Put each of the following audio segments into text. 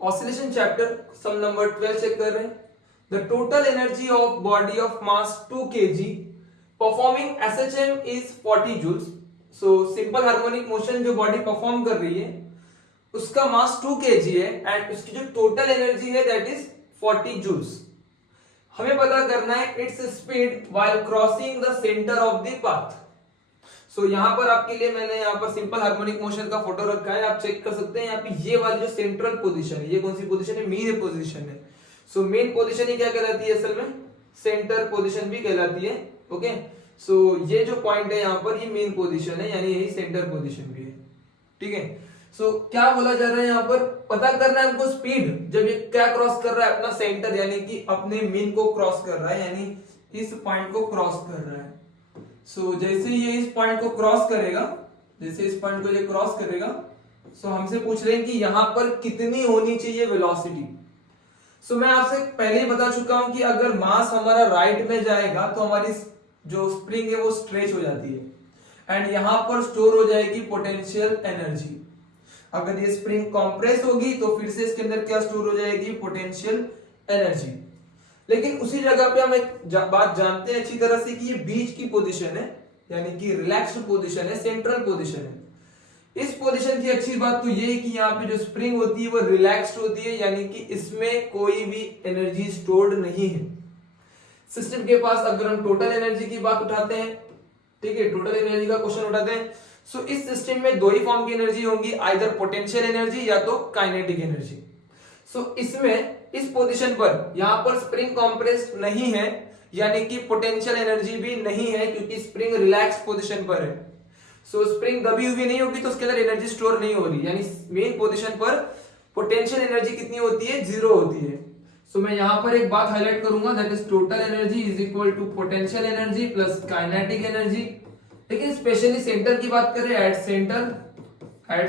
Oscillation chapter some number 12 check कर रहे हैं। The total energy of body of mass 2 kg performing SHM is 40 joules. So simple harmonic motion जो body perform कर रही है उसका मास 2 kg है एंड उसकी जो टोटल एनर्जी है दैट इज 40 जूल्स। हमें पता करना है its speed while crossing the centre of the path. So यहाँ पर आपके लिए मैंने यहाँ पर सिंपल हार्मोनिक मोशन का फोटो रखा है, आप चेक कर सकते हैं। यहाँ पे ये वाली जो सेंट्रल पोजीशन है, ये कौन सी पोजीशन है? मेन पोजीशन है। सो मेन पोजीशन ही क्या कहलाती है? असल में सेंटर पोजीशन भी कहलाती है। ओके, सो ये जो पॉइंट है यहाँ पर ये मेन पोजीशन है, यानी यही सेंटर पोजीशन भी है। ठीक है, सो क्या बोला जा रहा है यहाँ पर? पता करना है हमको स्पीड जब ये क्या क्रॉस कर रहा है, अपना सेंटर यानी कि अपने मेन को क्रॉस कर रहा है, यानी इस पॉइंट को क्रॉस कर रहा है। सो जैसे ये इस पॉइंट को क्रॉस करेगा, जैसे इस पॉइंट को ये क्रॉस करेगा, सो हमसे पूछ रहे हैं कि यहां पर कितनी होनी चाहिए वेलोसिटी। सो मैं आपसे पहले ही बता चुका हूं कि अगर मास हमारा राइट में जाएगा तो हमारी जो स्प्रिंग है वो स्ट्रेच हो जाती है एंड यहां पर स्टोर हो जाएगी पोटेंशियल एनर्जी। अगर ये स्प्रिंग कॉम्प्रेस होगी तो फिर से इसके अंदर क्या स्टोर हो जाएगी? Potential energy. लेकिन उसी जगह पे हम एक बात जानते हैं अच्छी तरह से कि ये बीच की पोजीशन है, यानी कि रिलैक्स्ड पोजीशन है, सेंट्रल पोजीशन है। इस पोजीशन की अच्छी बात तो ये है कि यहाँ पे जो स्प्रिंग होती है वो रिलैक्स्ड होती है, यानी कि इसमें कोई भी एनर्जी स्टोर्ड नहीं है। सिस्टम के पास अगर हम टोटल एनर्जी की बात उठाते हैं, ठीक है, टोटल एनर्जी का क्वेश्चन उठाते हैं, सो इस सिस्टम में दो ही फॉर्म की एनर्जी होंगी, आइदर पोटेंशियल एनर्जी या तो काइनेटिक एनर्जी। सो इसमें इस पोजीशन पर यहां पर स्प्रिंग कॉम्प्रेस्ड नहीं है, यानी कि पोटेंशियल एनर्जी भी नहीं है क्योंकि स्प्रिंग रिलैक्स पोजीशन पर है। सो स्प्रिंग दबी हुई नहीं होगी तो उसके अंदर एनर्जी स्टोर नहीं हो रही, यानी मेन पोजीशन पर पोटेंशियल एनर्जी कितनी होती है? 0 होती है। सो मैं यहां पर एक बात हाईलाइट करूंगा, that is total energy is equal to potential energy plus kinetic energy. लेकिन स्पेशली सेंटर की बात करें, at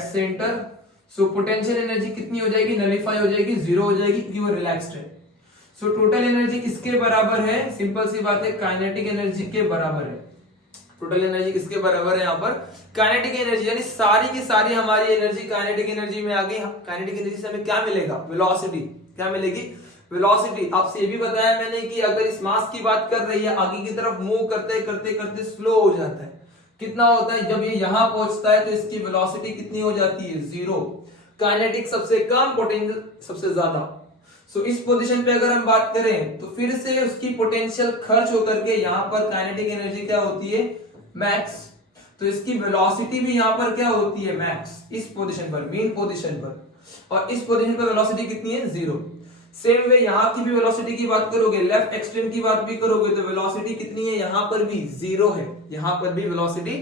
center so potential energy कितनी हो जाएगी? नलिफाई हो जाएगी, 0 हो जाएगी क्योंकि वो रिलैक्स्ड है। सो टोटल एनर्जी किसके बराबर है? सिंपल सी बात है, काइनेटिक एनर्जी के बराबर है। टोटल एनर्जी किसके बराबर है यहाँ पर? काइनेटिक एनर्जी, यानी सारी की सारी हमारी एनर्जी काइनेटिक एनर्जी में आ गई। काइनेटिक एनर्जी से हमें क्या मिलेगा? वेलोसिटी। क्या मिलेगी? वेलोसिटी। आपसे ये भी बताया मैंने कि अगर इस मास की बात कर रही है, आगे की तरफ मूव करते करते करते स्लो हो जाता है। कितना होता है? जब ये यहां पहुंचता है तो इसकी वेलोसिटी कितनी हो जाती है? 0। काइनेटिक सबसे कम, पोटेंशियल सबसे ज्यादा। सो इस पोजीशन पे अगर हम बात करें तो फिर से उसकी पोटेंशियल खर्च होकर के यहां पर काइनेटिक एनर्जी क्या होती है? मैक्स। तो इसकी वेलोसिटी भी यहां पर क्या होती है? मैक्स। इस पोजीशन पर, मेन पोजीशन पर, और इस पोजीशन पर वेलोसिटी कितनी है? 0। सेम वे यहां की भी वेलोसिटी की बात करोगे, लेफ्ट एक्सट्रीम की बात भी करोगे तो वेलोसिटी कितनी है? यहां पर भी 0 है, यहां पर भी वेलोसिटी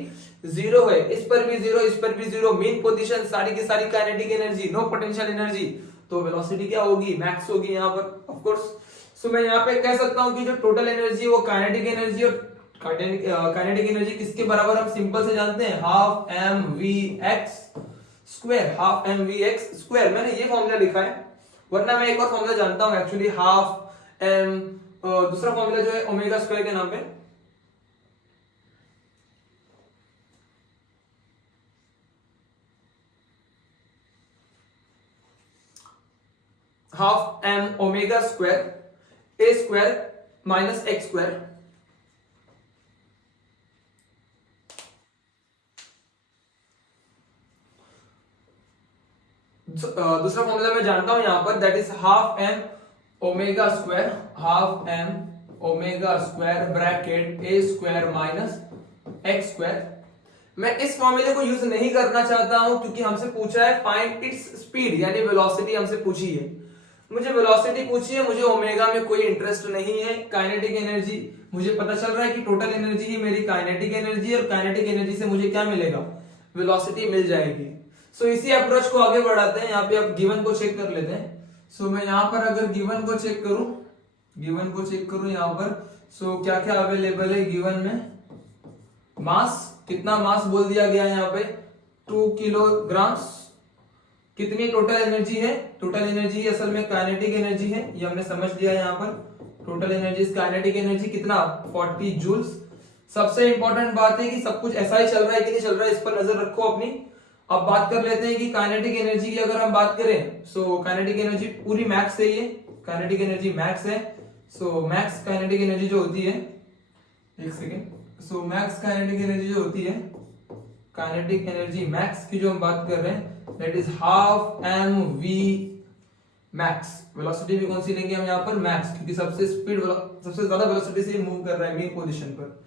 0 है, इस पर भी 0, इस पर भी 0। मेन पोजीशन सारी की सारी kinetic energy, no potential energy, तो वेलोसिटी क्या होगी? मैक्स होगी यहां पर, ऑफ कोर्स। सो मैं यहां पे कह सकता हूं कि जो टोटल एनर्जी है वो काइनेटिक एनर्जी, और काइनेटिक एनर्जी किसके बराबर हम सिंपल से जानते हैं? Half mvx square. Half mvx square, मैंने ये फॉर्मूला लिखा है, वरना मैं एक और फॉर्मूला जानता हूं एक्चुअली, हाफ m, दूसरा फॉर्मूला जो है ओमेगा स्क्वायर के नाम पे। Half m omega square a square minus x square. दूसरा फॉर्मूला मैं जानता हूं यहां पर, that is half m omega square, half m omega square bracket a square minus x square. मैं इस फॉर्मूले को यूज नहीं करना चाहता हूं क्योंकि हमसे पूछा है फाइंड इट्स स्पीड, यानी वेलोसिटी हमसे पूछी है। मुझे वेलोसिटी पूछी है, मुझे ओमेगा में कोई इंटरेस्ट नहीं है। काइनेटिक एनर्जी मुझे पता चल रहा है कि टोटल एनर्जी ही मेरी काइनेटिक एनर्जी, और काइनेटिक एनर्जी से मुझे क्या मिलेगा? वेलोसिटी मिल जाएगी। सो इसी अप्रोच को आगे बढ़ाते हैं। यहाँ पे आप गिवन को चेक कर लेते हैं। सो मैं यहाँ पर अगर गिवन को चेक करूं यहाँ पर, सो क्या क्या अवेलेबल है गिवन में? मास, कितना मास बोल दिया गया है यहाँ पे? 2 किलोग्राम्स। कितनी टोटल एनर्जी है? टोटल एनर्जी असल में काइनेटिक एनर्जी है, ये हमने समझ लिया यहाँ पर। टोटल एनर्जी काइनेटिक एनर्जी कितना? 40 जूल्स। सबसे इंपॉर्टेंट बात है कि सब कुछ ऐसा ही चल रहा है कि नहीं चल रहा है, इस पर नजर रखो अपनी। अब बात कर लेते हैं कि काइनेटिक एनर्जी की अगर हम बात करें, सो काइनेटिक एनर्जी पूरी मैक्स है, ये काइनेटिक एनर्जी मैक्स है। सो मैक्स काइनेटिक एनर्जी जो होती है, एक सेकेंड, सो मैक्स काइनेटिक एनर्जी जो होती है, काइनेटिक एनर्जी मैक्स की जो हम बात कर रहे हैं, that is half M V max. Velocity भी कौन सी लेंगे हम यहाँ पर, मैक्स, क्योंकि सबसे ज्यादा वेलोसिटी से मूव कर रहा है मेन पोजीशन पर।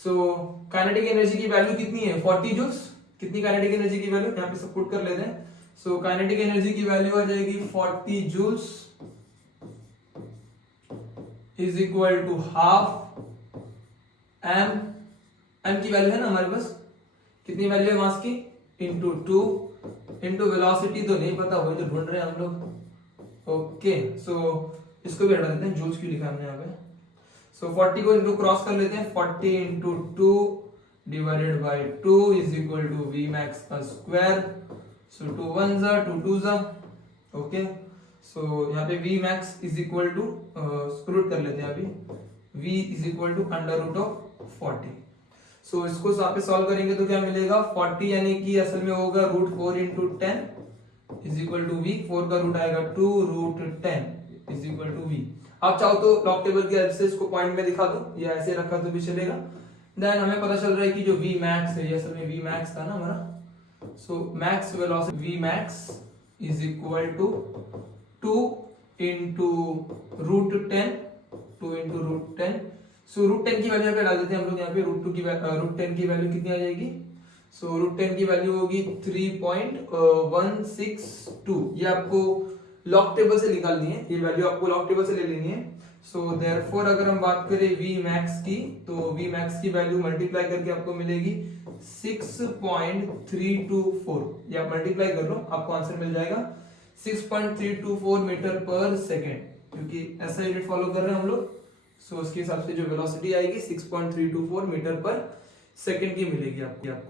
सो काइनेटिक एनर्जी की वैल्यू कितनी है, 40 जूल्स। कितनी काइनेटिक एनर्जी की वैल्यू यहाँ पे सब पुट कर लेते हैं। सो काइनेटिक एनर्जी की वैल्यू आ जाएगी 40 joules is equal to half m. M की वैल्यू है ना हमारे पास, कितनी वैल्यू है मास की, इंटू 2 इंटू वेलोसिटी तो नहीं पता, वही तो ढूंढ रहे हैं हम लोग। ओके, सो इसको भी हटा देते हैं, जूल्स क्यों लिखा हमने यहाँ पे। सो 40 को इंटू क्रॉस कर लेते हैं, 40 into 2 divided by 2 is equal to v max का स्क्वायर। सो 2 1 जा 2 2 जा, ओके। सो यहाँ पे v max is equal to square root कर लेते हैं अभी, v is equal to under root of 40। So इसको यहाँ पे सॉल्व करेंगे तो क्या मिलेगा, 40 यानी कि असल में होगा root 4 into 10 is equal to v. 4 का रूट आएगा 2 root 10 is equal to v. आप चाहो तो लॉग टेबल की हेल्प से इसको पॉइंट में दिखा दो, या ऐसे रखा तो भी चलेगा। देन हमें पता चल रहा है कि जो v मैक्स है, ये असल में v मैक्स था ना हमारा। So max velocity v max is equal to 2 into root 10, 2 into root 10। So root 10 की वैल्यू पे डाल देते हैं हम लोग यहाँ पे, रूट 10 की वैल्यू कितनी आ जाएगी। सो रूट 10 की वैल्यू होगी 3.162। ये आपको लॉग टेबल से निकालनी है, ये वैल्यू आपको लॉग टेबल से ले लेनी है। सो देयरफॉर अगर हम बात करें v मैक्स की, तो v मैक्स की वैल्यू मल्टीप्लाई करके आपको मिलेगी 6.324। ये आप मल्टीप्लाई कर लो, आपको आंसर मिल जाएगा 6.324 मीटर पर सेकेंड, क्योंकि ऐसा यूनिट फॉलो कर रहे हैं हम लोग। सो उसके हिसाब से जो वेलोसिटी आएगी 6.324 मीटर पर सेकेंड की मिलेगी आपको।